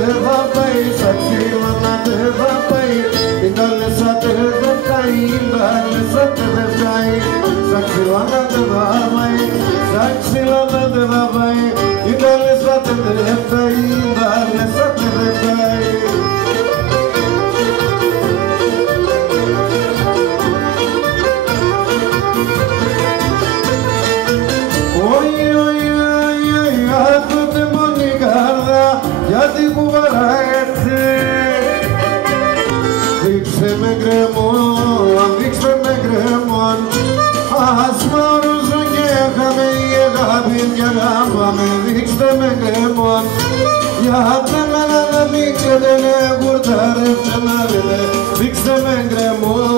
vai, saxila na terra vai, indale sa terra vai, indale sa terra vai, saxila na terra vai, saxila na terra vai, indale sa terra vai, indale sa terra vai. Γιατί κουβαλά έτσι. Δείξε με γκρεμόν, δείξε με γκρεμόν. Ας γνωρίζω και είχαμε η αγάπη μια λάμπαμε. Δείξτε με γκρεμόν. Γιατί εμένα να δείξετε, ναι, κουρτάρευτε να λέτε. Δείξτε με γκρεμόν.